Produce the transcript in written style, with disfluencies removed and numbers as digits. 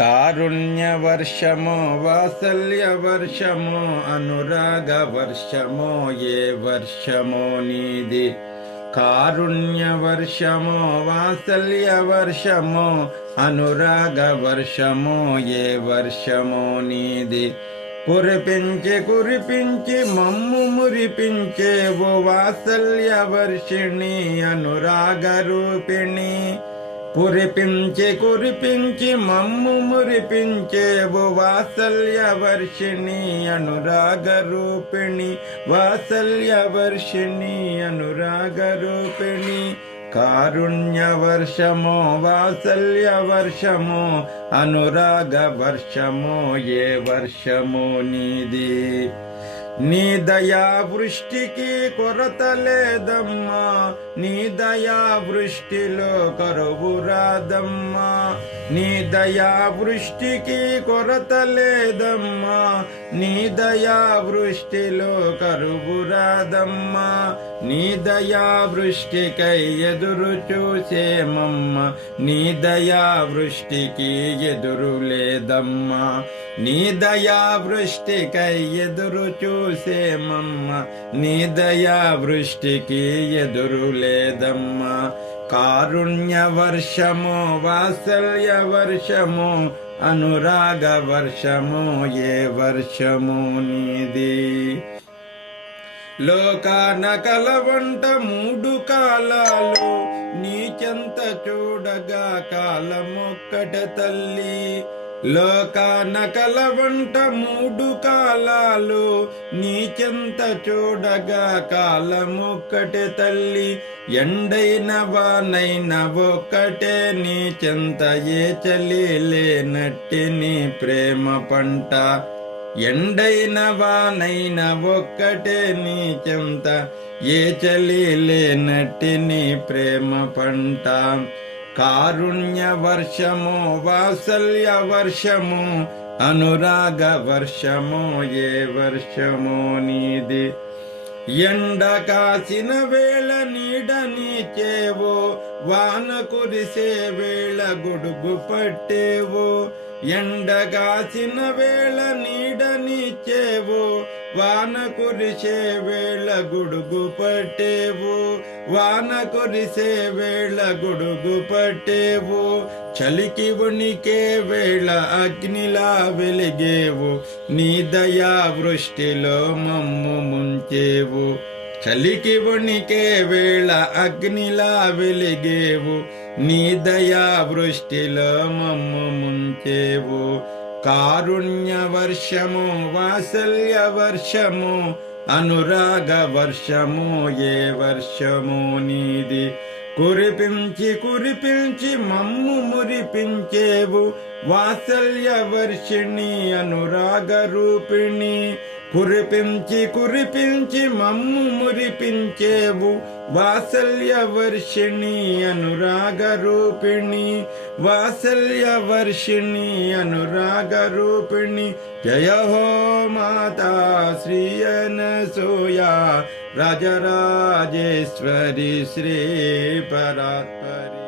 కారుణ్య వర్షమో వాత్సల్య వర్షమో అనురాగ వర్షమో ఏ వర్షమో నీది. కారుణ్య వర్షమో వాత్సల్య వర్షమో అనురాగ వర్షమో ఏ వర్షమో నీది. కురిపించి కురిపించి మమ్ము మురిపించే ఓ వాత్సల్య వర్షిణి అనురాగ రూపిణి. కురిపించి కురిపించి మమ్ము మురిపించే ఓ వాత్సల్య వర్షిణి అనురాగ రూపిణి. వాత్సల్య వర్షిణి అనురాగ రూపిణి. కారుణ్య వర్షమో వాత్సల్య వర్షమో అనురాగ వర్షమో ఏ వర్షమో నీది. నీ దయా వృష్టికి కొరత లేదమ్మా, నీ దయా వృష్టిలో కరువు రాదమ్మా. నీ దయా వృష్టికి కొరత లేదమ్మా, నీ దయా వృష్టిలో కరువు రాదమ్మా. నీ దయా వృష్టికై ఎదురు చూసేమమ్మ, నీ దయా వృష్టికి ఎదురు లేదమ్మా. నీ దయా వృష్టికై ఎదురు చూసేమమ్మ, నీ దయా వృష్టికి ఎదురు లేదమ్మా. కారుణ్య వర్షమో వాత్సల్య వర్షమో అనురాగ వర్షమో ఏ వర్షమో నీది. లోకాన కలవంట మూడు కాలాలు, నీ చెంత చూడగా కాలమొక్కట తల్లి. లోకాన కలవంట మూడు కాలాలు, నీ చెంత చూడగా కాలమొక్కటే తల్లి. ఎండైన వానైన ఒక్కటే నీ చెంత, ఏ చలి లేనట్టి నీ ప్రేమ పంట. ఎండైన వానైన ఒక్కటే నీ చెంత, ఏ చలి లేనట్టి నీ ప్రేమ పంట. కారుణ్య వర్షమో వాత్సల్య వర్షమో అనురాగ వర్షమో ఏ వర్షమో నీది. ఎండ కాసిన వేళ నీడనిచేవో, వాన కురిసే వేళ గొడుగు పట్టేవో. ఎండ కాసిన వేళ నీడనిచేవో, వాన కురిసే వేళ గొడుగు పట్టేవో. వాన కురిసే వేళ గొడుగు పట్టేవో. చలికి వణికే వేళ అగ్నిలా వెలిగేవు, నీ దయా వృష్టిలో మమ్ము ముంచేవు. చలికి వణికే వేళ అగ్నిలా వెలిగేవు, నీ దయా వృష్టిలో మమ్ము ముంచేవు. కారుణ్య వర్షమో వాత్సల్య వర్షమో అనురాగ వర్షమో ఏ వర్షమో నీది. కురిపించి కురిపించి మమ్ము మురిపించేవు వాత్సల్య వర్షిణి అనురాగ రూపిణి. కురిపించి కురిపించి మమ్ము మురిపించేవు వాత్సల్య వర్షిణి అనురాగ రూపిణి. వాత్సల్య వర్షిణి అనురాగ రూపిణి. జయ హో మాతా శ్రీ అనసూయా రాజరాజేశ్వరి శ్రీ పరాత్పరి.